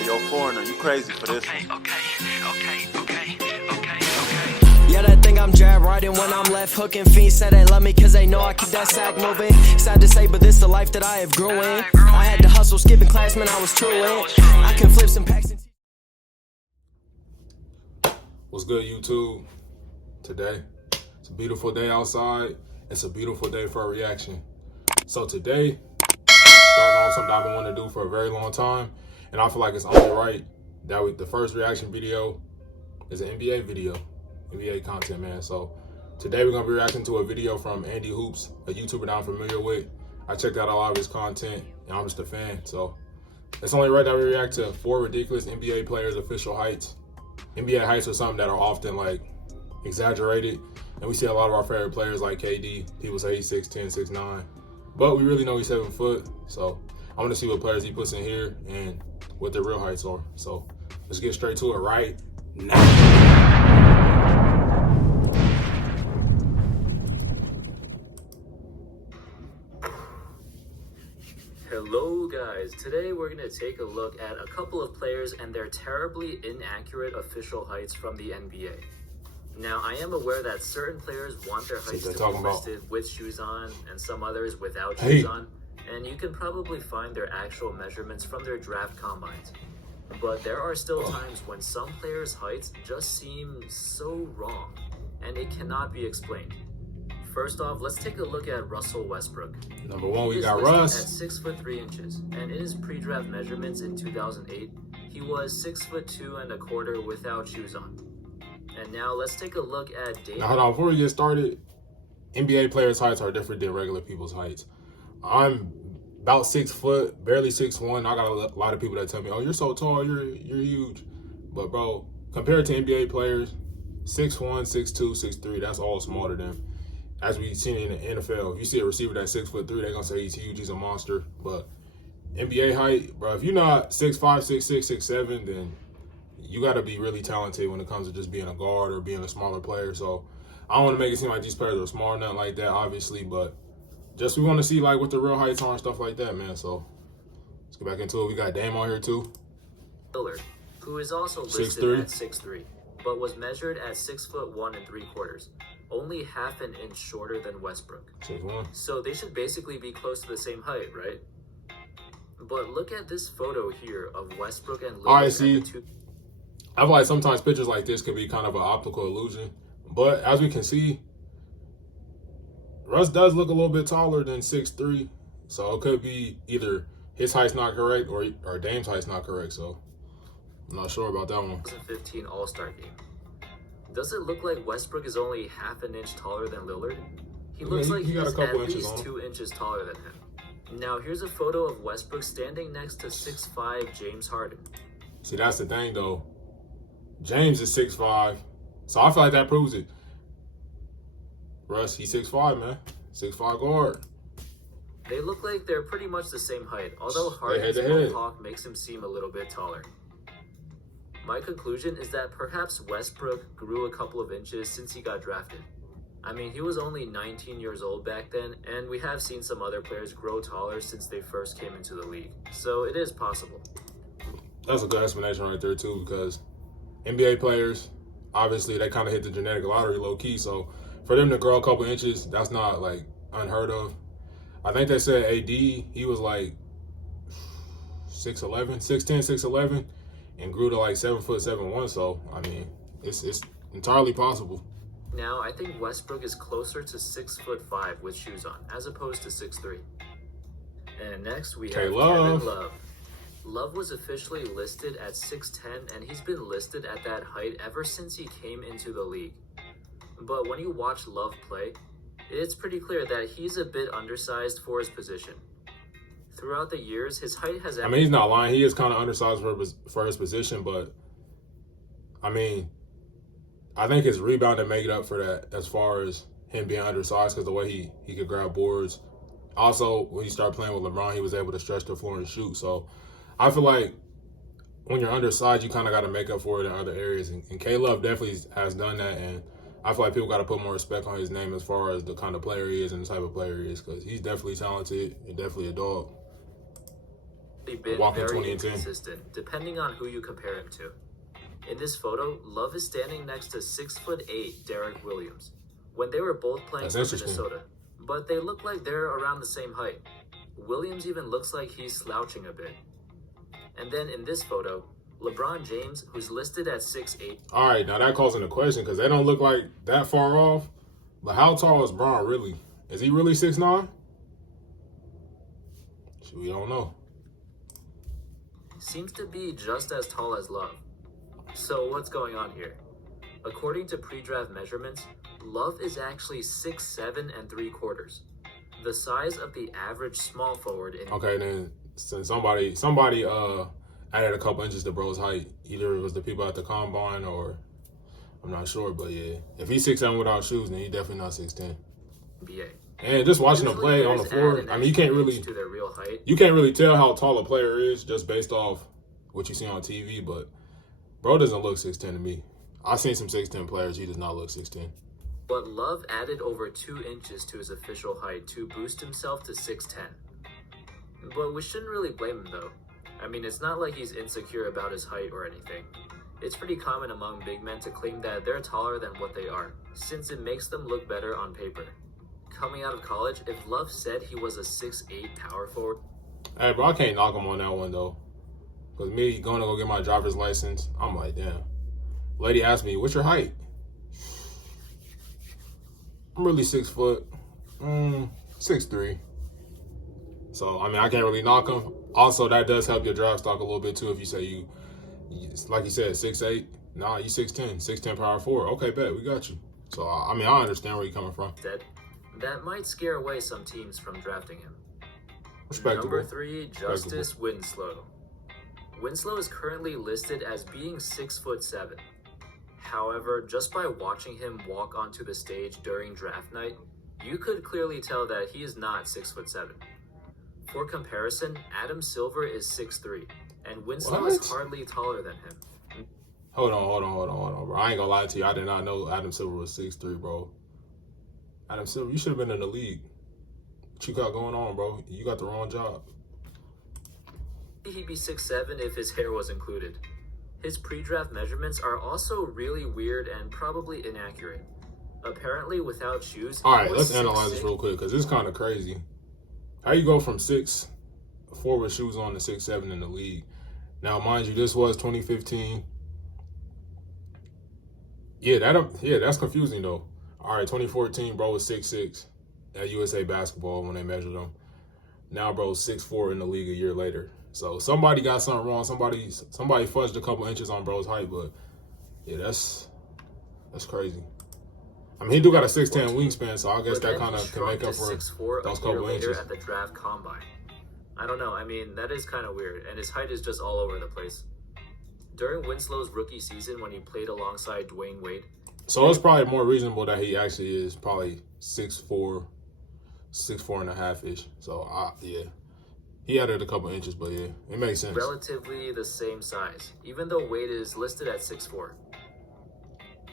Hey, yo, foreigner, you crazy for this one. Yeah, they think I'm jab riding when I'm left hooking. Fiends say they love me cause they know I keep that sack moving. Sad to say, but this the life that I have grew in. I had to hustle, skipping class, man, I was truant. I can flip some packs and... What's good, YouTube? Today, it's a beautiful day outside. It's a beautiful day for a reaction. So today, starting on something I've been wanting to do for a very long time, and I feel like it's only right that the first reaction video is an NBA video, NBA content, man. So today we're gonna be reacting to a video from Andy Hoops, a YouTuber that I'm familiar with. I checked out a lot of his content, and I'm just a fan. So it's only right that we react to 4 ridiculous NBA players' official heights. NBA heights are something that are often like exaggerated, and we see a lot of our favorite players like KD. People say he's 6'10", 6'9", but we really know he's 7 foot. So I want to see what players he puts in here and what their real heights are. So let's get straight to it right now. Hello guys, today we're going to take a look at a couple of players and their terribly inaccurate official heights from the NBA. Now, I am aware that certain players want their heights to be listed with shoes on and some others without shoes on, and you can probably find their actual measurements from their draft combines. But there are still times when some players' heights just seem so wrong, and it cannot be explained. First off, let's take a look at Russell Westbrook. Number one, we got Russ. At 6'3" and in his pre-draft measurements in 2008, he was 6'2¼ without shoes on. And now let's take a look at David. Now hold on, before we get started, NBA players' heights are different than regular people's heights. I'm about 6 foot, barely 6'1". I got a lot of people that tell me, "Oh, you're so tall, you're huge." But bro, compared to NBA players, 6'1", 6'2", 6'3", that's all smaller than. As we've seen in the NFL, if you see a receiver that's 6'3", they're gonna say he's huge, he's a monster. But NBA height, bro, if you're not 6'5", 6'6", 6'7", then you gotta be really talented when it comes to just being a guard or being a smaller player. So I don't want to make it seem like these players are small or nothing like that, obviously, but just we want to see like what the real heights are and stuff like that, man. So let's get back into it. We got Dame on here too. Lillard, who is also listed at 6'3", but was measured at 6'1¾", only half an inch shorter than Westbrook. 6'1". So they should basically be close to the same height, right? But look at this photo here of Westbrook and Lillard. All right, see, I feel like sometimes pictures like this could be kind of an optical illusion, but as we can see, Russ does look a little bit taller than 6'3", so it could be either his height's not correct or Dame's height's not correct, so I'm not sure about that one. 2015 All-Star game. Does it look like Westbrook is only half an inch taller than Lillard? He looks like he's at least 2 inches taller than him. Now here's a photo of Westbrook standing next to 6'5" James Harden. See, that's the thing though. James is 6'5", so I feel like that proves it. Russ, he's 6'5", man. 6'5" guard. They look like they're pretty much the same height, although Harden's mohawk makes him seem a little bit taller. My conclusion is that perhaps Westbrook grew a couple of inches since he got drafted. I mean, he was only 19 years old back then, and we have seen some other players grow taller since they first came into the league. So it is possible. That's a good explanation right there too, because NBA players, obviously, they kind of hit the genetic lottery low-key, so for them to grow a couple inches, that's not, like, unheard of. I think they said AD, he was, like, 6'11", 6'10", 6'11", and grew to, like, 7 foot 7'1", so, I mean, it's entirely possible. Now, I think Westbrook is closer to 6'5" with shoes on, as opposed to 6'3". And next, we have Kevin Love. Love was officially listed at 6'10", and he's been listed at that height ever since he came into the league. But when you watch Love play, it's pretty clear that he's a bit undersized for his position. Throughout the years, his height has... I mean, he's not lying. He is kind of undersized for his position, but, I mean, I think his rebounding made it up for that as far as him being undersized because the way he could grab boards. Also, when he started playing with LeBron, he was able to stretch the floor and shoot, so... I feel like when you're undersized, you kind of got to make up for it in other areas. And K-Love definitely has done that. And I feel like people got to put more respect on his name as far as the kind of player he is and the type of player he is, because he's definitely talented and definitely a dog. been walking very 20 and 10. inconsistent, depending on who you compare him to. In this photo, Love is standing next to 6'8" Derek Williams when they were both playing for Minnesota, but they look like they're around the same height. Williams even looks like he's slouching a bit. And then in this photo, LeBron James, who's listed at 6'8". All right, now that calls into question because they don't look like that far off. But how tall is Bron really? Is he really 6'9"? We don't know. Seems to be just as tall as Love. So what's going on here? According to pre-draft measurements, Love is actually 6'7" and 3/4, the size of the average small forward in. Okay, then since somebody added a couple inches to bro's height, either it was the people at the combine or I'm not sure, but yeah, if he's 6'7" without shoes, then he's definitely not 6'10". NBA. And just watching him play on the floor, I mean, you can't really tell how tall a player is just based off what you see on TV. But bro doesn't look 6'10" to me. I've seen some 6'10" players. He does not look 6'10". But Love added over 2 inches to his official height to boost himself to 6'10". But we shouldn't really blame him though. I mean, it's not like he's insecure about his height or anything. It's pretty common among big men to claim that they're taller than what they are, since it makes them look better on paper. Coming out of college, if Love said he was a 6'8" power forward... Hey, bro, I can't knock him on that one, though. Because me going to go get my driver's license, I'm like, damn. Lady asked me, what's your height? I'm really 6 foot. 6'3". So, I mean, I can't really knock him. Also, that does help your draft stock a little bit, too, if you say you like you said, 6'8". Nah, you 6'10". 6'10" power forward. Okay, bet, we got you. So, I mean, I understand where you're coming from. That might scare away some teams from drafting him. Respectable. Number 3, Justice Winslow. Winslow is currently listed as being 6'7". However, just by watching him walk onto the stage during draft night, you could clearly tell that he is not 6'7". For comparison, Adam Silver is 6'3", and Winslow is hardly taller than him. Hold on, bro. I ain't gonna lie to you. I did not know Adam Silver was 6'3", bro. Adam Silver, you should have been in the league. What you got going on, bro? You got the wrong job. He'd be 6'7" if his hair was included. His pre-draft measurements are also really weird and probably inaccurate. Apparently, without shoes... All right, let's analyze this real quick, because it's kind of crazy. How you go from 6'4" with shoes on to 6'7" in the league? Now, mind you, this was 2015. Yeah, that's confusing, though. All right, 2014, bro was 6'6" at USA Basketball when they measured him. Now, bro, 6'4" in the league a year later. So somebody got something wrong. Somebody fudged a couple inches on bro's height, but yeah, that's crazy. I mean, he do got a 6'10" wingspan, so I guess that kind of can make up for those couple inches. At the draft combine. I don't know. I mean, that is kind of weird, and his height is just all over the place. During Winslow's rookie season, when he played alongside Dwayne Wade. So it's probably more reasonable that he actually is probably 6'4", 6'4.5" ish. So yeah, he added a couple inches, but yeah, it makes sense. Relatively the same size, even though Wade is listed at 6'4".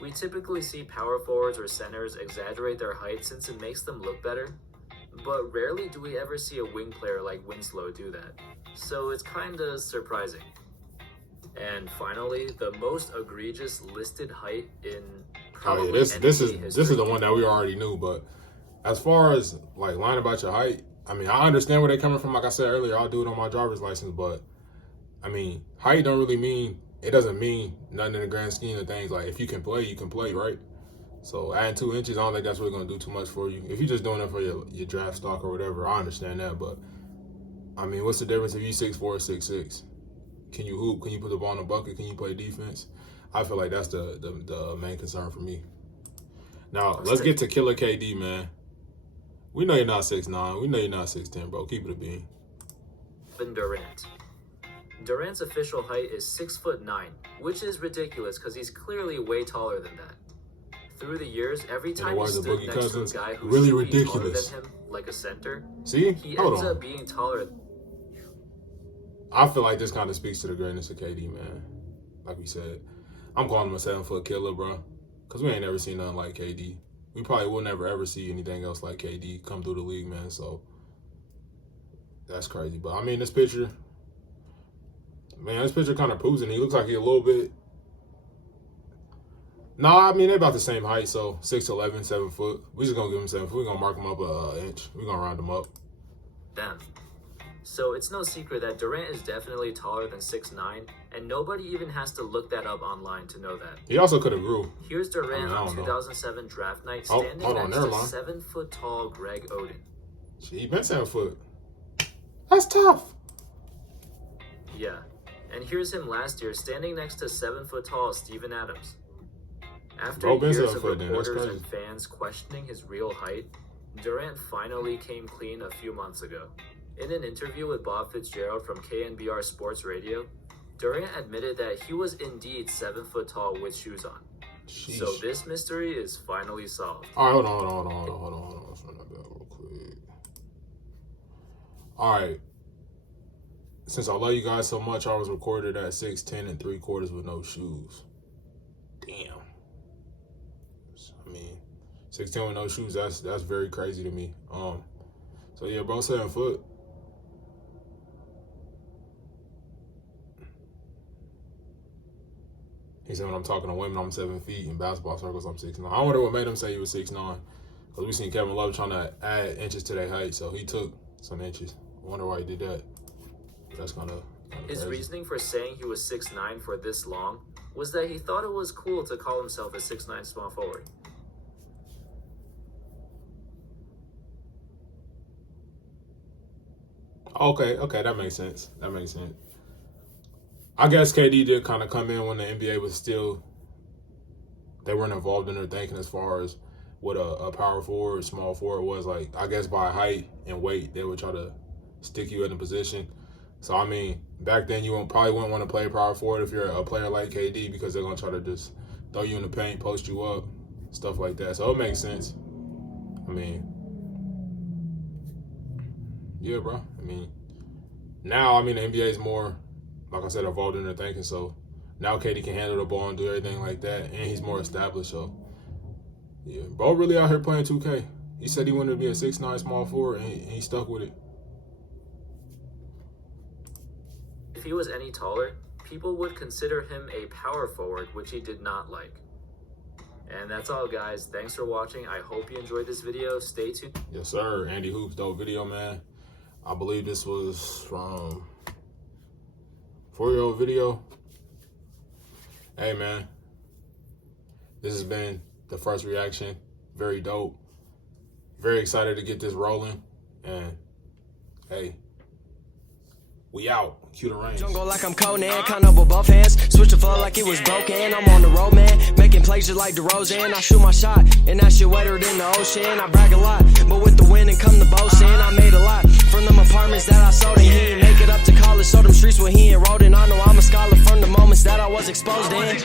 We typically see power forwards or centers exaggerate their height since it makes them look better, but rarely do we ever see a wing player like Winslow do that. So it's kinda surprising. And finally, the most egregious listed height in probably this is the one that we already knew, but as far as like lying about your height, I mean, I understand where they're coming from. Like I said earlier, I'll do it on my driver's license, but I mean, height don't really mean, it doesn't mean nothing in the grand scheme of things. Like if you can play, you can play, right? So adding 2 inches, I don't think that's really gonna do too much for you. If you're just doing it for your draft stock or whatever, I understand that, but I mean, what's the difference if you 6'4" or 6'6"? Can you hoop? Can you put the ball in the bucket? Can you play defense? I feel like that's the main concern for me. Now, let's get to Killer KD, man. We know you're not 6'9". We know you're not 6'10", bro. Keep it a bean. Durant. Durant's official height is 6'9", which is ridiculous because he's clearly way taller than that. Through the years, every time he stood next to a guy who's really ridiculous taller than him, like a center, see, he ends up being taller. I feel like this kind of speaks to the greatness of KD, man. Like we said, I'm calling him a 7-foot killer, bro, because we ain't never seen nothing like KD. We probably will never ever see anything else like KD come through the league, man. So that's crazy. But I mean, this picture, Man, this picture kind of proves it. He looks like he's a little bit. No, I mean, they're about the same height, so 6'11", 7 foot. We just gonna give him 7 foot. We're gonna mark him up an inch. We're gonna round him up. Them. So it's no secret that Durant is definitely taller than 6'9", and nobody even has to look that up online to know that. He also could have grew. Here's Durant on 2007 draft night standing next to 7 foot tall Greg Oden. He been 7 foot. That's tough. Yeah. And here's him last year standing next to 7 foot tall Steven Adams. After years of reporters and fans questioning his real height, Durant finally came clean a few months ago. In an interview with Bob Fitzgerald from KNBR Sports Radio, Durant admitted that he was indeed 7 foot tall with shoes on. Sheesh. So this mystery is finally solved. All right, hold on. Let's run that back real quick. All right. Since I love you guys so much, I was recorded at 6'10" and 3/4 with no shoes. Damn. I mean, 6'10" with no shoes, that's very crazy to me. So yeah, bro, 7 foot. He said when I'm talking to women, I'm 7 feet. In basketball circles, I'm 6'9". I wonder what made him say he was 6'9". Because we seen Kevin Love trying to add inches to their height, so he took some inches. I wonder why he did that. That's kind of his reasoning for saying he was 6'9" for this long was that he thought it was cool to call himself a 6'9" small forward. Okay, that makes sense. I guess KD did kind of come in when the NBA was still, they weren't involved in their thinking as far as what a power forward, small forward was. Like, I guess by height and weight, they would try to stick you in a position. So, I mean, back then you probably wouldn't want to play power forward if you're a player like KD because they're going to try to just throw you in the paint, post you up, stuff like that. So, it makes sense. I mean, yeah, bro. I mean, now, the NBA is more, like I said, involved in their thinking. So, now KD can handle the ball and do everything like that. And he's more established. So, yeah. Bro really out here playing 2K. He said he wanted to be a 6'9" small forward, and he stuck with it. If he was any taller, people would consider him a power forward, which he did not like. And that's all, guys. Thanks for watching. I hope you enjoyed this video. Stay tuned. Yes, sir. Andy Hoops, dope video, man. I believe this was from 4-year-old video. Hey, man. This has been the first reaction. Very dope. Very excited to get this rolling. And, hey, we out. Cue the rain. Jungle like I'm Conan, kind of with both hands. Switch the flow like it was broken. I'm on the road, man. Making plays just like DeRozan. I shoot my shot, and that shit wetter than the ocean. I brag a lot, but with the wind and come the boast in. I made a lot from them apartments that I sold in. He didn't make it up to college, so them streets where he enrolled in. I know I'm a scholar from the moments that I was exposed in.